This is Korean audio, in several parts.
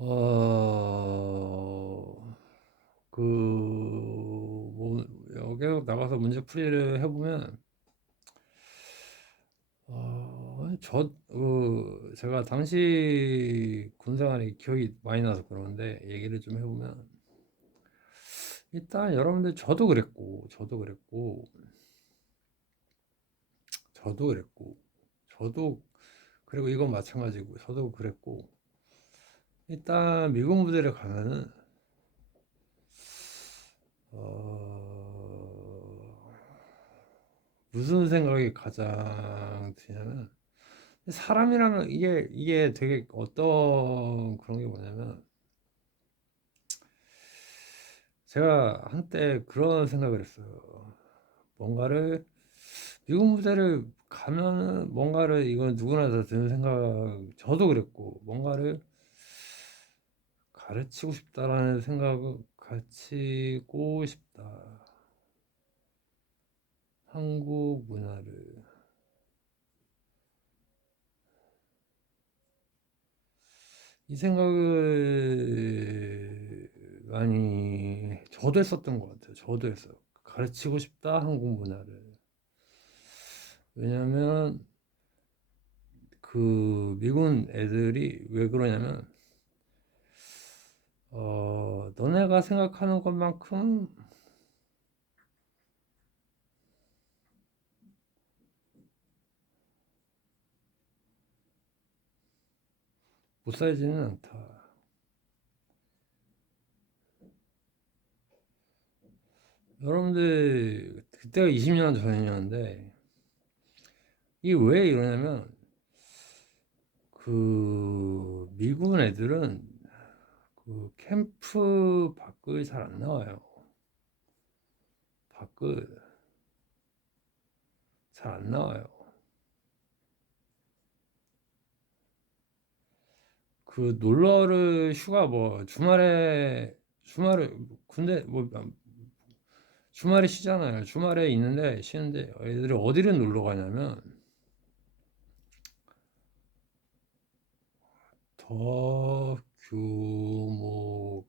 어, 그, 뭐, 여기 나가서 문제 풀이를 해보면, 어, 저, 그, 제가 당시 군생활에 기억이 많이 나서 그러는데, 얘기를 좀 해보면, 일단 여러분들 저도 그랬고, 저도 그랬고, 저도 그랬고, 저도, 그리고 이건 마찬가지고, 저도 그랬고, 일단 미군 부대를 가면은, 어, 무슨 생각이 가장 드냐면, 사람이라면 이게, 이게 되게 어떤 그런 게 뭐냐면, 제가 한때 그런 생각을 했어요. 뭔가를, 미군 부대를 가면은 뭔가를, 이건 누구나 다 드는 생각, 저도 그랬고, 뭔가를 가르치고 싶다라는 생각을 가르치고 싶다. 한국 문화를. 이 생각을 많이 저도 했었던 것 같아요. 저도 했어요. 가르치고 싶다, 한국 문화를. 왜냐면 그 미군 애들이 왜 그러냐면 어, 너네가 생각하는 것만큼 못 살지는 않다. 여러분들 그때가 20년 전이었는데 이게 왜 이러냐면 그 미군 애들은 그 캠프 밖을 잘 안 나와요. 밖을 잘 안 나와요. 그 놀러를 휴가 뭐 주말에 주말에 군대 뭐 주말에 쉬잖아요. 주말에 있는데 쉬는데 애들이 어디를 놀러 가냐면 더 규모가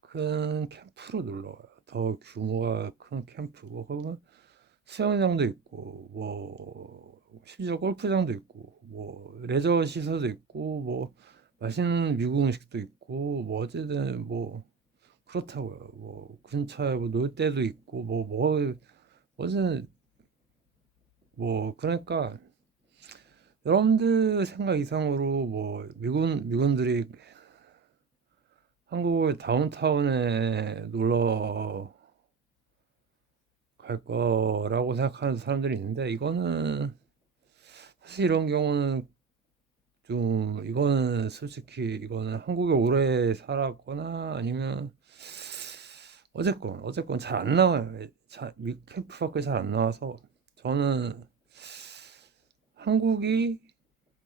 큰 캠프로 놀러 가요. 더 규모가 큰 캠프고 거기 수영장도 있고 뭐 심지어 골프장도 있고 뭐 레저 시설도 있고 뭐 맛있는 미국 음식도 있고 뭐 어쨌든 뭐 그렇다고요. 뭐 근처에 뭐놀 데도 있고 뭐뭐 어쨌든 뭐 그러니까 여러분들 생각 이상으로 뭐 미군 미군들이 한국의 다운타운에 놀러 갈 거라고 생각하는 사람들이 있는데 이거는 사실 이런 경우는 좀 이거는 솔직히 이거는 한국에 오래 살았거나 아니면 어쨌건 어쨌건 잘 안 나와요. 자, 캠프 밖에 잘 안 나와서 저는 한국이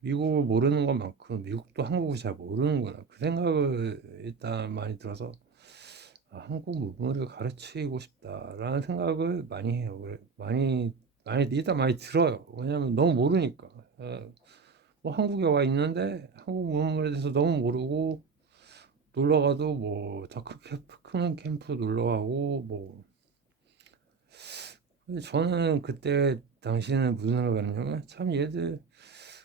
미국을 모르는 것만큼 미국도 한국을 잘 모르는구나 그 생각을 일단 많이 들어서 아, 한국 문물을 가르치고 싶다라는 생각을 많이 해요. 많이 많이 일단 많이 들어요. 왜냐면 너무 모르니까. 어, 뭐 한국에 와 있는데 한국 문물에 대해서 너무 모르고 놀러 가도 뭐더 큰 캠프 놀러 가고 뭐 저는 그때 당시에는 무슨 생각을 했냐면 참 얘들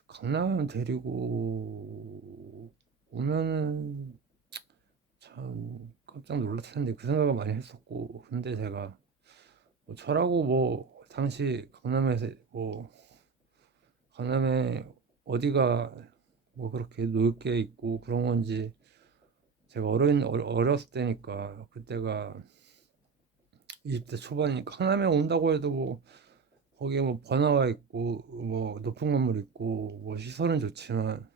강남 데리고 오면은 참 깜짝 놀랐을 텐데 그 생각을 많이 했었고 근데 제가 뭐 저라고 뭐 당시 강남에서 뭐 강남에 어디가 뭐 그렇게 놀게 있고 그런 건지 제가 어린 어렸을 때니까 그때가 20대 초반이니까. 강남에 온다고 해도 뭐 거기에 뭐 번화가 있고 뭐 높은 건물 있고 뭐 시설은 좋지만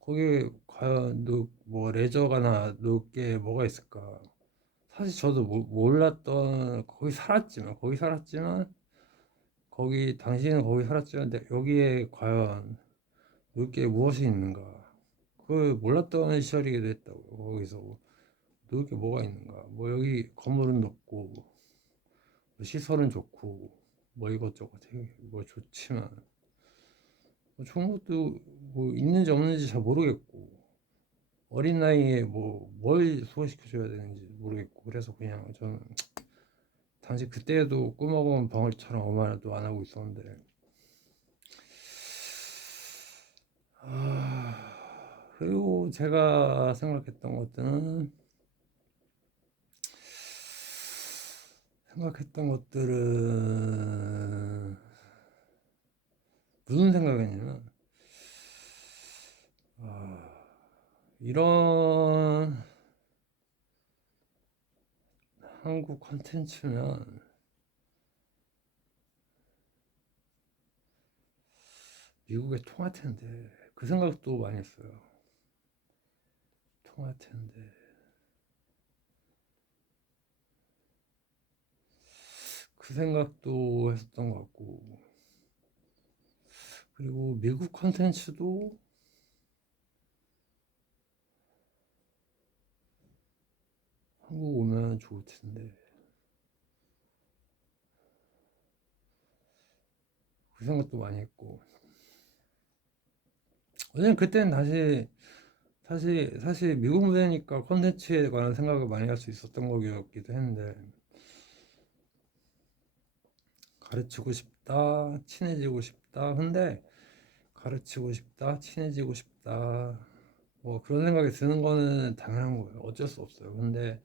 거기에 과연 뭐 레저가나 놀게 뭐가 있을까? 사실 저도 몰랐던 거기 살았지만 거기 살았지만 거기 당신은 거기 살았지만 여기에 과연 놀게 무엇이 있는가? 그 몰랐던 시절이기도 했다고 거기서 놀게 뭐가 있는가? 뭐 여기 건물은 높고 뭐 시설은 좋고 뭐 이것저것 뭐 좋지만 뭐 좋은 것도 뭐 있는지 없는지 잘 모르겠고 어린 나이에 뭐 뭘 소화시켜줘야 되는지 모르겠고 그래서 그냥 저는 당시 그때도 꿈먹은 벙어리처럼 아무 말도 안 하고 있었는데. 아, 그리고 제가 생각했던 것들은 생각했던 것들은 무슨 생각이냐면 아, 이런 한국 컨텐츠면 미국에 통할 텐데 그 생각도 많이 했어요. 통할 텐데 그 생각도 했었던 것 같고. 그리고 미국 컨텐츠도 한국 오면 좋을 텐데. 그 생각도 많이 했고. 왜냐면 그때는 다시 사실 사실 미국 무대니까 컨텐츠에 관한 생각을 많이 할 수 있었던 거기도 했는데 가르치고 싶다 친해지고 싶다. 근데 가르치고 싶다 친해지고 싶다. 뭐 그런 생각이 드는 거는 당연한 거예요. 어쩔 수 없어요. 근데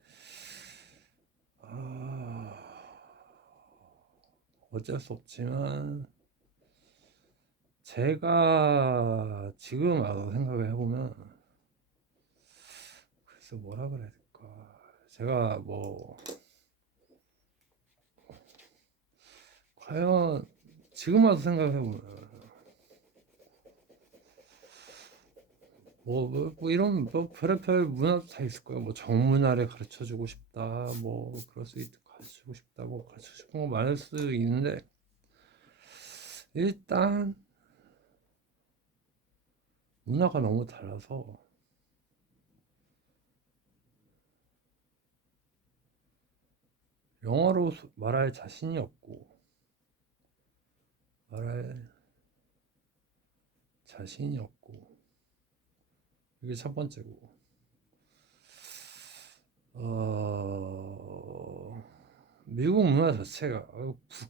아, 어쩔 수 없지만 제가 지금 와서 생각을 해보면 글쎄 뭐라 그래야 될까? 제가 뭐 과연 지금 와서 생각해보면 뭐, 뭐, 뭐 이런 뭐 별의별 문화도 다 있을 거예요. 뭐 정문화를 가르쳐 주고 싶다, 뭐 그럴 수 있, 가르쳐 주고 싶다, 뭐 가르쳐 싶은 거 많을 수 있는데 일단 문화가 너무 달라서 영어로 소- 말할 자신이 없고 말할 자신이 없고 이게 첫 번째고. 어, 미국 문화 자체가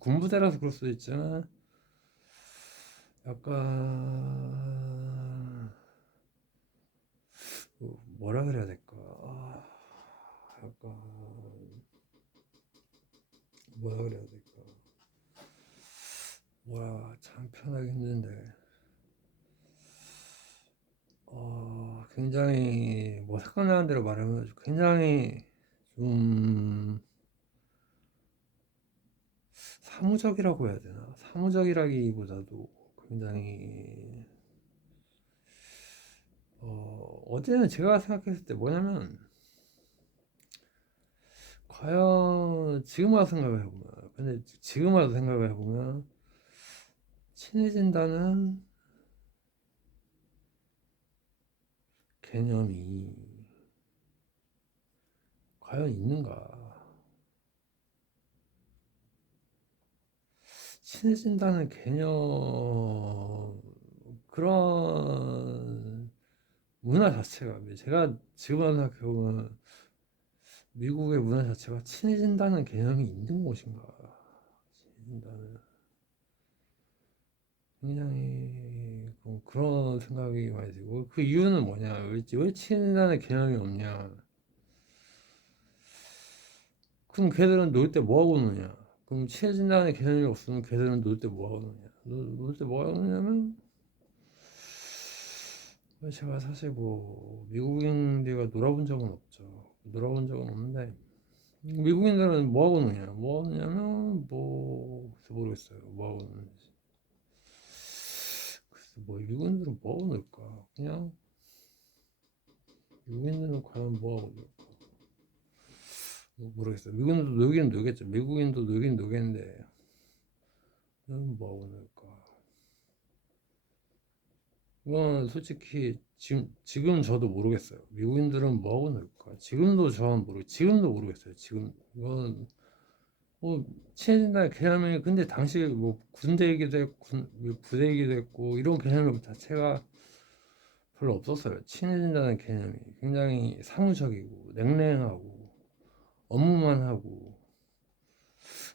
군부대라서 그럴 수도 있지만 약간 어, 뭐라 그래야 될까? 아, 약간 뭐라 그래야 될 까 뭐라 참 표현하기 힘든데 어, 굉장히 뭐 생각나는 대로 말하면 굉장히 좀 사무적이라고 해야 되나? 사무적이라기보다도 굉장히 어, 어제는 제가 생각했을 때 뭐냐면 과연 지금 와서 생각을 해보면 근데 지금 와서 생각을 해보면 친해진다는 개념이 과연 있는가? 친해진다는 개념 그런 문화 자체가 제가 지금 생각해보면 미국의 문화 자체가 친해진다는 개념이 있는 곳인가? 친해진다는 굉장히 좀 그런 생각이 많이 들고 그 이유는 뭐냐? 왜, 왜 친해진다는 개념이 없냐? 그럼 걔들은 놀 때 뭐 하고 노냐? 그럼 친해진다는 개념이 없으면 걔들은 놀 때 뭐 하고 노냐? 놀 때 뭐 하고 노냐면 제가 사실 뭐 미국인들과 놀아본 적은 없죠. 놀아본 적은 없는데 미국인들은 뭐 하고 노냐? 뭐 하고 노냐면 뭐 모르겠어요. 뭐 하고 노는지. 뭐 미국인들은 뭐 하고 놀까? 그냥 미국인들은 과연 뭐 하고 놀까? 뭐 모르겠어요. 미국인도 놀긴 놀겠죠. 미국인도 놀긴 놀겠는데 뭐 놀까? 이건 솔직히 지금 지금 저도 모르겠어요. 미국인들은 뭐 하고 놀까? 지금도 저는 모르 지금도 모르겠어요. 지금 이건 뭐 친해진다는 개념이 근데 당시 뭐 군대 얘기도 했고 군, 부대 얘기도 했고 이런 개념 자체가 별로 없었어요. 친해진다는 개념이 굉장히 사무적이고 냉랭하고 업무만 하고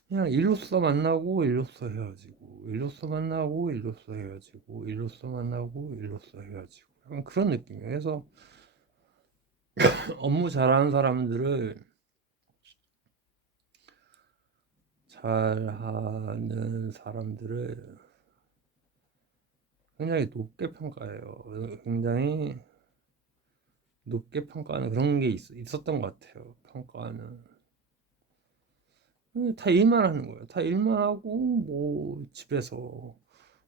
그냥 일로서 만나고 일로서 헤어지고 일로서 만나고 일로서 헤어지고 일로서 만나고 일로서 헤어지고 그런 느낌이에요. 그래서 업무 잘하는 사람들을 잘하는 사람들을 굉장히 높게 평가해요. 굉장히 높게 평가하는 그런 게 있, 있었던 것 같아요. 평가하는 다 일만 하는 거예요. 다 일만 하고 뭐 집에서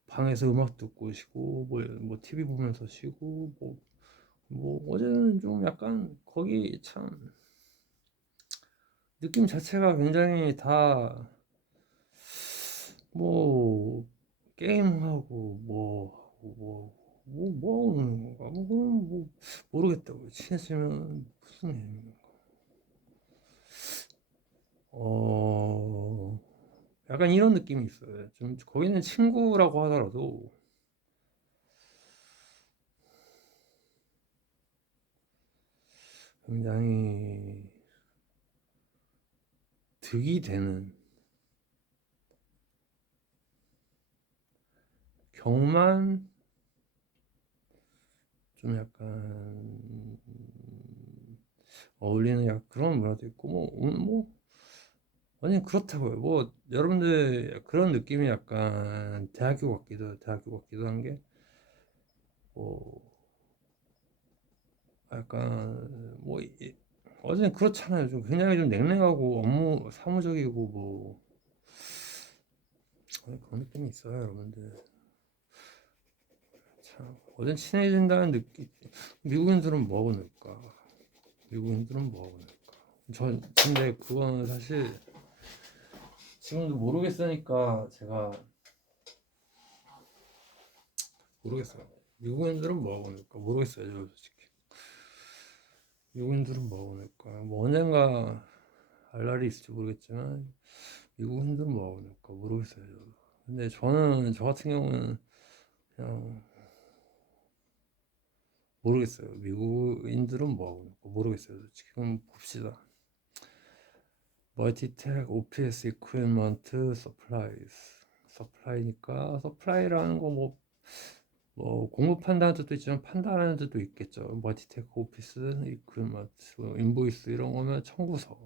방에서 음악 듣고 쉬고 뭐, 뭐 TV 보면서 쉬고 뭐, 뭐 어제는 좀 약간 거기 참 느낌 자체가 굉장히 다 뭐 게임하고 뭐 뭐 뭐 뭐 하는 건가? 뭐 뭐 모르겠다고 친해지면 무슨 의미인가? 어 약간 이런 느낌이 있어요. 좀 거기는 친구라고 하더라도 굉장히 득이 되는 경우만 좀 약간 어울리는 약간 그런 문화도 있고 뭐, 음, 뭐 완전 그렇다고요. 뭐 여러분들 그런 느낌이 약간 대학교 같기도 대학교 같기도 한 게 뭐 약간 뭐 이- 어제는 그렇잖아요. 좀 굉장히 좀 냉랭하고 업무 사무적이고 뭐 그런 느낌이 있어요, 여러분들. 참 어젠 친해진다는 느낌. 미국인들은 뭐하고 놀까? 미국인들은 뭐하고 놀까? 전 근데 그건 사실 지금도 모르겠으니까 제가 모르겠어요. 미국인들은 뭐하고 놀까? 모르겠어요, 저 솔직히. 미국인들은 뭐하고 놀까? 뭐 언젠가 알 날이 있을지 모르겠지만 미국인들은 뭐하고 놀까? 모르겠어요, 저도. 근데 저는 저 같은 경우는 그냥 모르겠어요. 미국인들은 뭐하고 놀까? 모르겠어요. 그럼 봅시다. 멀티텍 이퀴먼트 서플라이스 서플라이니까 서플라이라는 거 뭐 뭐 공급 판다는 뜻도 있지만 판다라는 뜻도 있겠죠. 멀티텍 오피스 이퀴먼트 뭐 인보이스 이런 거면 청구서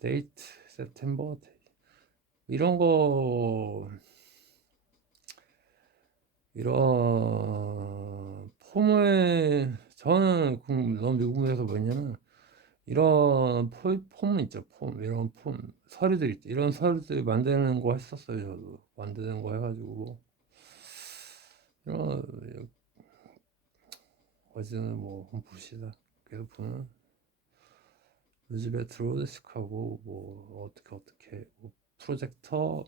데이트 세프템버 이런 거 이런 폼을 저는 그 너무 미국에서 뭐냐면 이런 포, 폼 있죠 폼. 이런 폼 서류들 있죠. 이런 서류들 만드는 거 했었어요 저도. 만드는 거 해가지고. 뭐 이런 어제는 뭐 봅시다. 계속 보면 루즈베트 로드식하고 뭐 어떻게 어떻게 뭐 프로젝터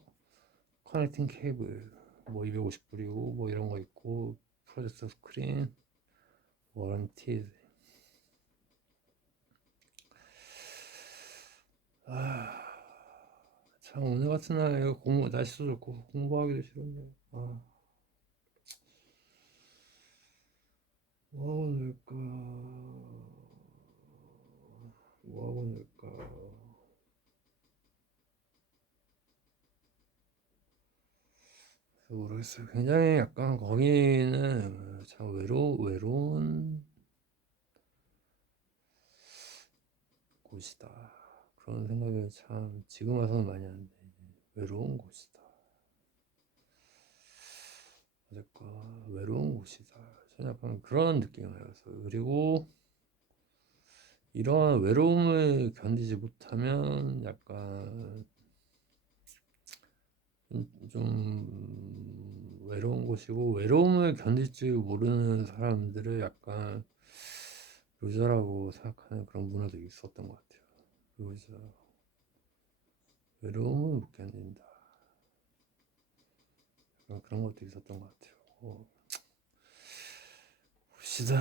커넥팅 케이블 뭐 250불이고 뭐 이런 거 있고 프로젝터 스크린 워런티. 아, 참 오늘 같은 날 이거 공부 날씨도 좋고 공부하기도 싫은데 아, 뭐 놀까 뭐 하고 놀까 모르겠어요. 굉장히 약간 거기는 참 외로 외로운 곳이다. 그런 생각이 참 지금 와서는 많이 하는데 외로운 곳이다. 어쨌건 외로운 곳이다. 저는 약간 그런 느낌이 나서. 그리고 이런 외로움을 견디지 못하면 약간 좀, 좀 외로운 곳이고 외로움을 견딜 줄 모르는 사람들을 약간 루저라고 생각하는 그런 문화도 있었던 것 같아요. 루저 외로움을 못 견딘다. 그런 것도 있었던 것 같아요. 어. 봅시다.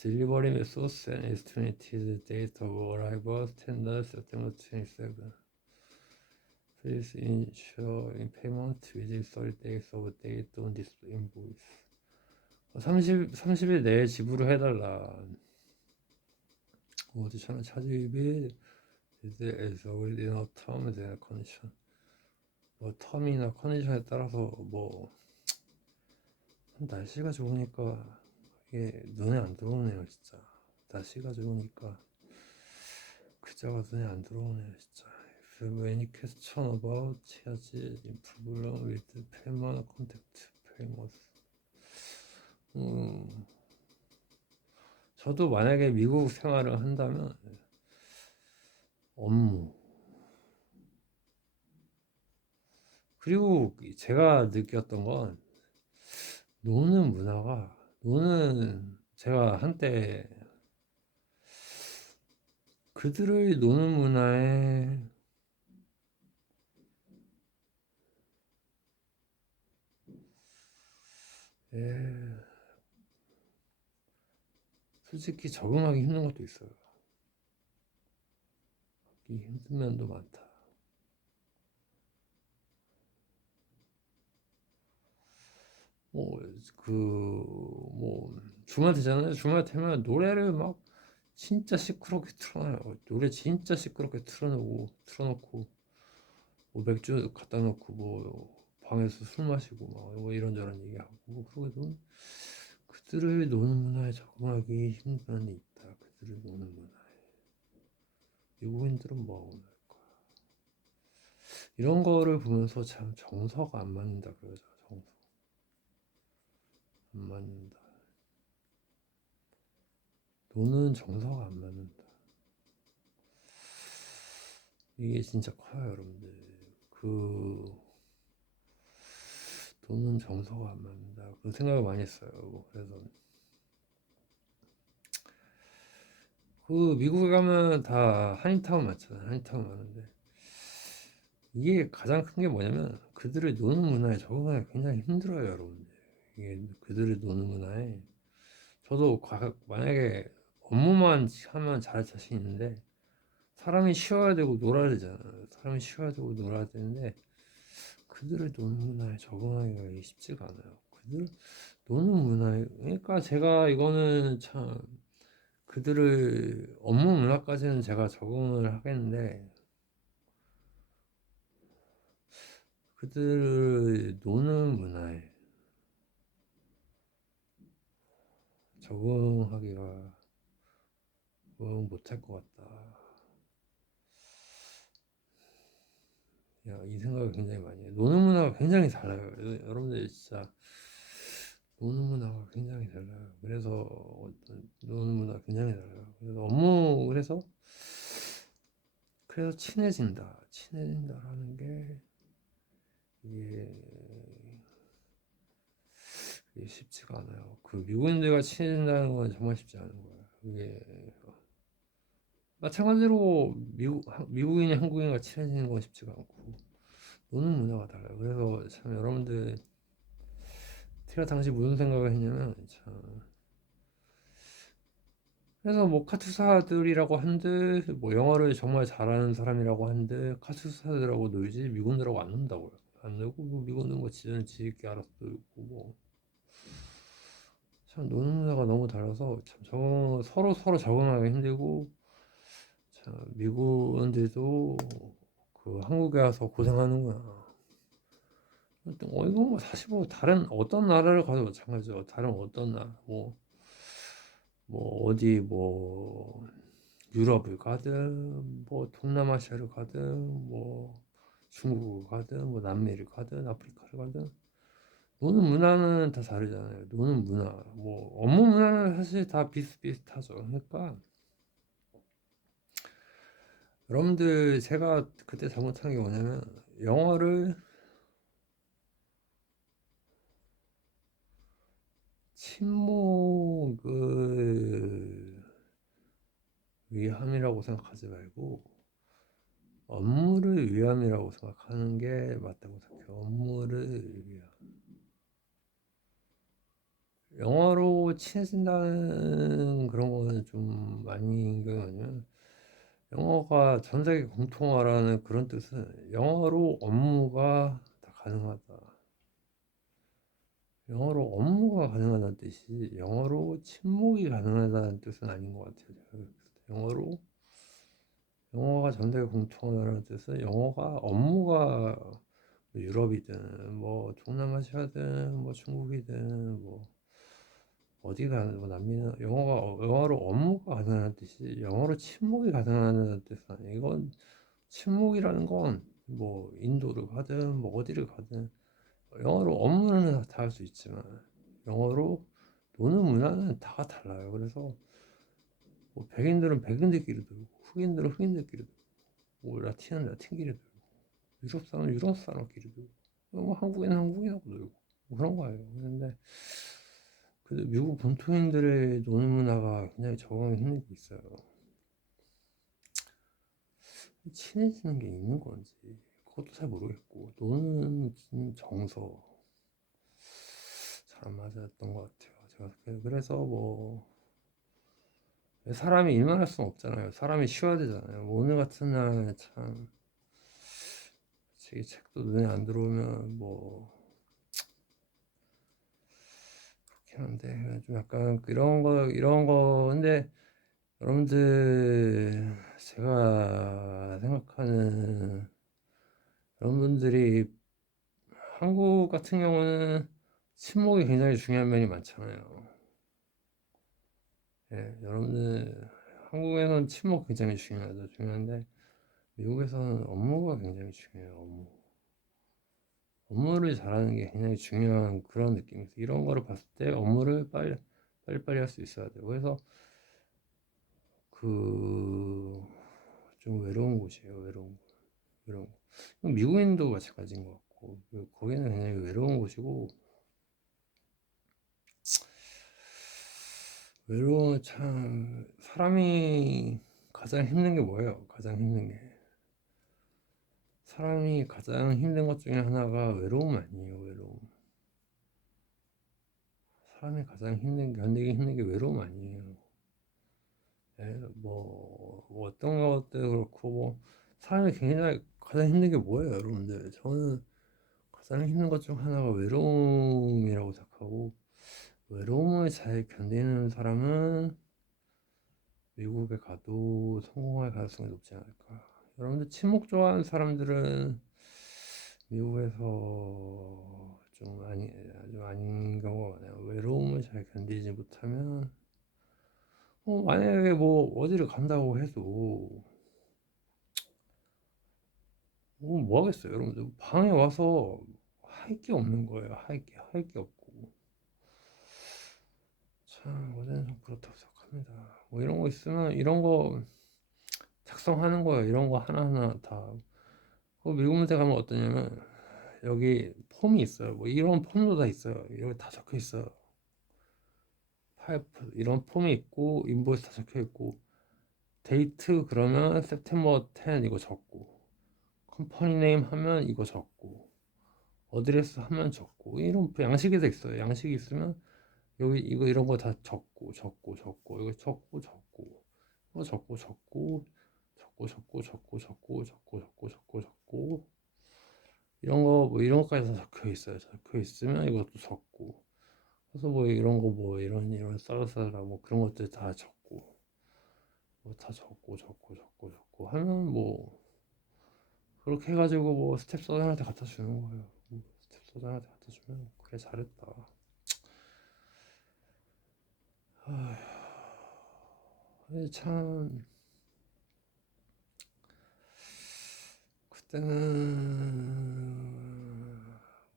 Delivery methods and estimated date of arrival standard September 27. Please ensure in payment within 30 days of date on this invoice. 30, 30일 내에 지불을 해달라. 어디서는 차집이 에서 within a term and condition. 뭐 텀이나 컨디션에 따라서 뭐 날씨가 좋으니까 이게 눈에 안 들어오네요 진짜. 날씨가 좋으니까 글자가 눈에 안 들어오네요 진짜. Any question about charge in problem with payment contact famous. 음, 저도 만약에 미국 생활을 한다면 업무 그리고 제가 느꼈던 건 노는 문화가 노는 제가 한때 그들의 노는 문화에 예, 솔직히 적응하기 힘든 것도 있어요. 이 힘든 면도 많다. 뭐, 그, 뭐, 주말 되잖아요. 주말 되면 노래를 막 진짜 시끄럽게 틀어놔요. 노래 진짜 시끄럽게 틀어놓고, 틀어놓고, 뭐 맥주 갖다 놓고, 뭐, 방에서 술 마시고, 막, 뭐 이런저런 얘기하고, 뭐, 그러고도 그들의 노는 문화에 적응하기 힘든 면이 있다. 그들의 노는 문화에. 미국인들은 뭐 하고 놀까? 이런 거를 보면서 참 정서가 안 맞는다 그러죠. 정서. 안 맞는다. 노는 정서가 안 맞는다. 이게 진짜 커요, 여러분들. 그 노는 정서가 안 맞는다. 그 생각을 많이 했어요. 그래서 그 미국에 가면 다 한인타운 맞잖아요. 한인타운 많은데 이게 가장 큰 게 뭐냐면 그들의 노는 문화에 적응하기 굉장히 힘들어요, 여러분들. 이게 그들의 노는 문화에 저도 과- 만약에 업무만 하면 잘할 자신 있는데 사람이 쉬어야 되고 놀아야 되잖아요. 사람이 쉬어야 되고 놀아야 되는데 그들의 노는 문화에 적응하기가 쉽지가 않아요. 그들 노는 문화에 그러니까 제가 이거는 참 그들의 업무 문화까지는 제가 적응을 하겠는데 그들의 노는 문화에 적응하기가 적응 못할 것 같다. 이 생각을 굉장히 많이 해요. 노는 문화가 굉장히 달라요. 여- 여러분들 진짜 노는 문화가 굉장히 달라요. 그래서 어떤 노는 문화 굉장히 달라요. 그래서 업무 그래서 그래서 친해진다. 친해진다라는 게 이게, 이게 쉽지가 않아요. 그 미국인들과 친해진다는 건 정말 쉽지 않은 거예요. 그게 마찬가지로 미국 미국인이 한국인과 친해지는 건 쉽지가 않고 노는 문화가 달라요. 그래서 참 여러분들 제가 당시 무슨 생각을 했냐면 참 그래서 뭐 카투사들이라고 한들 뭐 영어를 정말 잘하는 사람이라고 한들 카투사들하고 놀지 미군들하고 안 논다고요. 안 놀고 뭐 미군은 뭐 지는 지있게 알아서 놀고 뭐 참 노는 문화가 너무 달라서 참 서로 서로 적응하기 힘들고 참 미군들도 그 한국에 와서 고생하는구나. 어, 이거 뭐 사실 뭐 다른 어떤 나라를 가도 마찬가지죠. 다른 어떤 나라 뭐, 뭐 어디 뭐 유럽을 가든 뭐 동남아시아를 가든 뭐 중국을 가든 뭐 남미를 가든 아프리카를 가든 노는 문화는 다 다르잖아요. 노는 문화 뭐 업무 문화는 사실 다 비슷비슷하죠. 그러니까 여러분들 제가 그때 잘못한 게 뭐냐면 영어를 침묵을 위함이라고 생각하지 말고 업무를 위함이라고 생각하는 게 맞다고 생각해요. 업무를 위함. 영어로 친해진다는 그런 거는 좀 아닌 게 아니면 영어가 전 세계 공통어라는 그런 뜻은 영어로 업무가 다 가능하다. 영어로 업무가 가능하다는 뜻이 영어로 침묵이 가능하다는 뜻은 아닌 것 같아요. 영어로 영어가 전 세계 공통어라는 뜻은 영어가 업무가 뭐 유럽이든 뭐 동남아시아든 뭐 중국이든 뭐 어디가 뭐 남미는 영어가 영어로 업무가 가능한 뜻이 영어로 침묵이 가능하다는 뜻은 아니에요. 이건 침묵이라는 건 뭐 인도를 가든 뭐 어디를 가든 영어로 업무는 다 할 수 있지만 영어로 노는 문화는 다 달라요. 그래서 뭐 백인들은 백인들끼리 놀고 흑인들은 흑인들끼리 놀고 뭐 라틴은 라틴끼리 놀고 유럽 사람은 유럽 사람끼리 놀고 뭐 한국인은 한국인하고 놀고 뭐 그런 거예요. 근데 그 미국 본토인들의 노는 문화가 굉장히 적응하기 게 있어요. 친해지는 게 있는 건지 그것도 잘 모르겠고 노는 정서 잘 안 맞았던 것 같아요. 제가 그- 그래서 뭐 사람이 일만 할 수는 없잖아요. 사람이 쉬어야 되잖아요. 뭐 오늘 같은 날참 제 책도 눈에 안 들어오면 뭐 그렇긴 한데 좀 약간 이런 거 이런 거 근데 여러분들 제가 생각하는 여러분들이 한국 같은 경우는 침묵이 굉장히 중요한 면이 많잖아요. 예, 여러분들 한국에서는 침묵 굉장히 중요하죠. 중요한데 미국에서는 업무가 굉장히 중요해요. 업무. 업무를 잘하는 게 굉장히 중요한 그런 느낌이에요. 이런 거를 봤을 때 업무를 빨리 빨리빨리 할 수 있어야 돼요. 그래서 그 좀 외로운 곳이에요. 외로운 곳. 외로운 곳. 미국인도 마찬가지인 것 같고 그 거기는 굉장히 외로운 곳이고 외로워 참 사람이 가장 힘든 게 뭐예요? 가장 힘든 게 사람이 가장 힘든 것 중에 하나가 외로움 아니에요? 외로움. 사람이 가장 힘든 견디기 힘든 게 외로움 아니에요? 예, 뭐, 뭐 어떤 것도 그렇고 뭐 사람이 굉장히 가장 힘든 게 뭐예요, 여러분들? 저는 가장 힘든 것 중 하나가 외로움이라고 생각하고 외로움을 잘 견디는 사람은 미국에 가도 성공할 가능성이 높지 않을까. 여러분들 침묵 좋아하는 사람들은 미국에서 좀 아니 좀 아닌 경우가. 외로움을 잘 견디지 못하면 어, 만약에 뭐 어디를 간다고 해도 어, 뭐 하겠어요, 여러분들 방에 와서 할 게 없는 거예요. 할 게 할 게 없고 참 어제는 좀 그렇다고 생각합니다. 뭐 이런 거 있으면 이런 거 작성하는 거예요. 이런 거 하나하나 다. 그 미국 문제 가면 어떠냐면 여기 폼이 있어요. 뭐 이런 폼도 다 있어요. 여기 다 적혀 있어요. 이런 폼이 있고 인보이스 다 적혀 있고 데이트 그러면 세프템버 10 이거 적고 컴퍼니 네임 하면 이거 적고 어드레스 하면 적고 이런 양식이 다 있어요. 양식이 있으면 여기 이거 이런 거 다 적고 적고 적고 이거 적고 적고 이거 적고 적고 적고 적고 적고 적고 적고 적고 적고 적고 이런 거 뭐 이런 것까지 다 적혀 있어요. 적혀 있으면 이것도 적고 그래서 뭐 이런 거 뭐 이런 이런 쌀쌀라 뭐 그런 것들 다 적고 뭐 다 적고 적고 적고 적고 하면 뭐 그렇게 해가지고 뭐 스텝 서장한테 갖다 주는 거예요. 뭐 스텝 서장한테 갖다 주면 그래 잘했다. 아휴, 참 그때는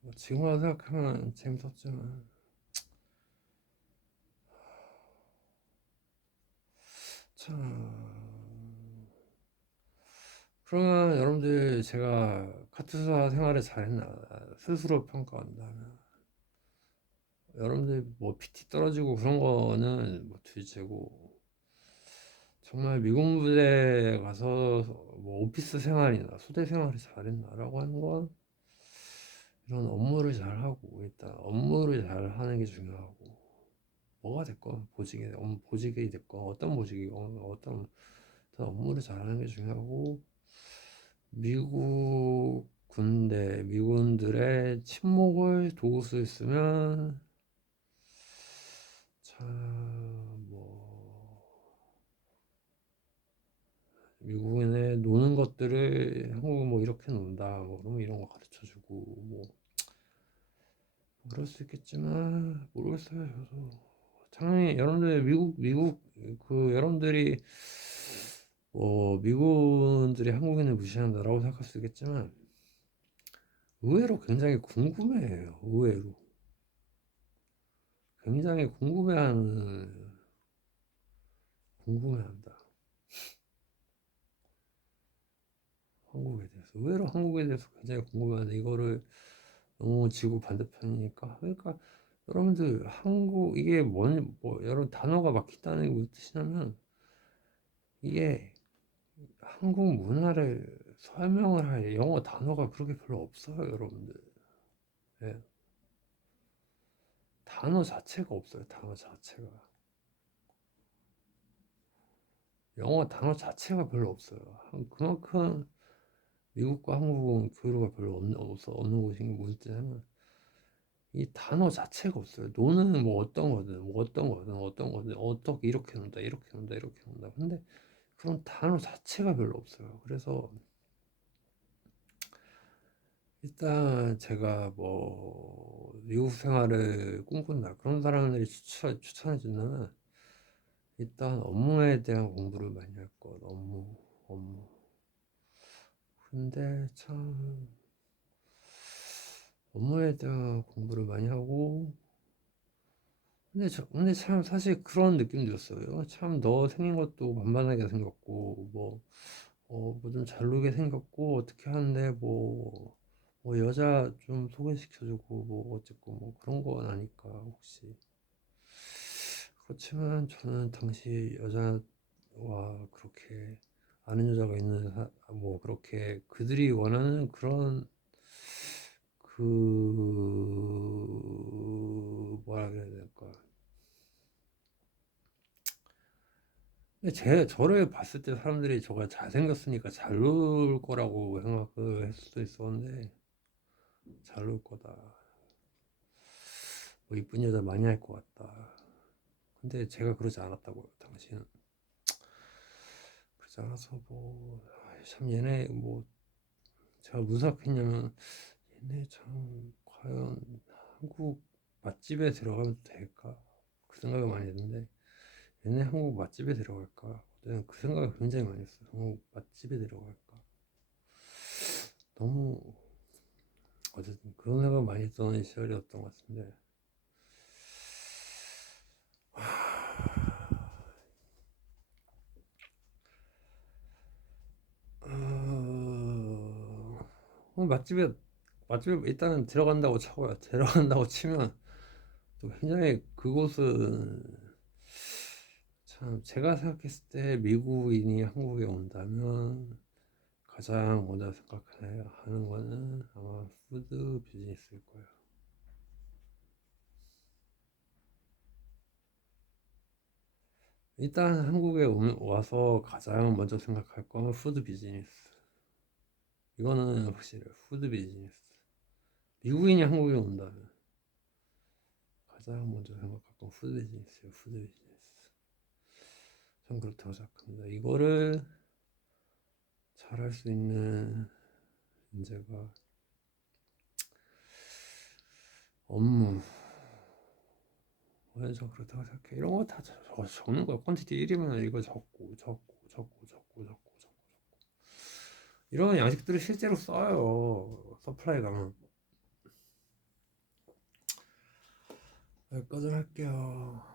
뭐 지금 와서 생각하면 재밌었지만. 참. 그러면 여러분들 제가 카투사 생활을 잘했나 스스로 평가한다면. 여러분들 뭐 PT 떨어지고 그런 거는 뭐 둘째고 정말 미국 무대에 가서 뭐 오피스 생활이나 소대 생활을 잘했나라고 하는 건 이런 업무를 잘 하고 일단 업무를 잘 하는 게 중요하고 뭐가 됐건 보직이 업- 보직이 됐건 어떤 보직이 어떤 업무를 잘 하는 게 중요하고 미국 군대 미군들의 침묵을 도울 수 있으면 참 미국인의 노는 것들을 한국은 뭐 이렇게 논다. 뭐 그러면 이런 거 가르쳐 주고 뭐. 그럴 수 있겠지만 모르겠어요. 저도 당연히 여러분들 미국 미국 그 여러분들이 뭐 미군들이 한국인을 무시한다라고 생각할 수 있겠지만 의외로 굉장히 궁금해해요. 의외로. 굉장히 궁금해하는 궁금해한다 한국에 대해서. 의외로 한국에 대해서 굉장히 궁금해하는데 이거를 너무 지구 반대편이니까. 그러니까 여러분들 한국 이게 뭔 뭐 여러 단어가 막힌다는 게 뜻이냐면 이게 한국 문화를 설명을 할 영어 단어가 그렇게 별로 없어요 여러분들. 예. 단어 자체가 없어요 단어 자체가. 영어 단어 자체가 별로 없어요. 한- 그만큼 미국과 한국은 교류가 별로 없는, 없어, 없는 곳인 뜻이냐면 이 단어 자체가 없어요. 노는 뭐 어떤 거든, 뭐 어떤 거든, 어떤 거든, 어떻게 이렇게 논다, 이렇게 논다, 이렇게 논다. 근데 그런 단어 자체가 별로 없어요. 그래서 일단 제가 뭐 미국 생활을 꿈꾼다 그런 사람들이 추천, 추천해 준다면 일단 업무에 대한 공부를 많이 할 것, 업무, 업무. 근데 참 업무에 대한 공부를 많이 하고 근데 저, 근데 참 사실 그런 느낌도 들었어요. 참 너 생긴 것도 만만하게 생겼고 뭐 어, 뭐 좀 잘 놀게 생겼고 어떻게 하는데 뭐, 뭐 여자 좀 소개시켜주고 뭐 어쨌고 뭐 그런 건 아니까 혹시 그렇지만 저는 당시 여자와 그렇게 아는 여자가 있는 사- 뭐 그렇게 그들이 원하는 그런 그 뭐라 그래야 될까? 제 저를 봤을 때 사람들이 저가 잘생겼으니까 잘 놀 거라고 생각을 했을 수도 있었는데 잘 놀 거다. 뭐 이쁜 여자 많이 할 것 같다. 근데 제가 그러지 않았다고요 당신은 않아서 뭐 참 얘네 뭐 제가 무슨 생각했냐면 얘네 참 과연 한국 맛집에 들어가면 될까? 그 생각을 많이 했는데 얘네 한국 맛집에 들어갈까? 저는 그 생각을 굉장히 많이 했어요. 한국 맛집에 들어갈까? 너무 어쨌든 그런 생각을 많이 했던 시절이었던 것 같은데 맛집에 맛집에 일단은 들어간다고 쳐고요. 들어간다고 치면 또 굉장히 그곳은 참 제가 생각했을 때 미국인이 한국에 온다면 가장 먼저 생각하는 거는 아마 푸드 비즈니스일 거예요. 일단 한국에 오- 와서 가장 먼저 생각할 건 푸드 비즈니스. 이거는 확실해요. 푸드 비즈니스. 미국인이 한국에 온다면 가장 먼저 생각할 건 푸드 비즈니스예요. 푸드 비즈니스. 전 그렇다고 생각합니다. 이거를 잘할 수 있는 인재가 업무. 왜저 그렇다고 생각해? 이런 거 다 적는 거야. 퀀티티 1이면 이거 적고 적고 적고 적고 적고 이런 양식들을 실제로 써요. 서플라이 가면. 여기까지 할게요.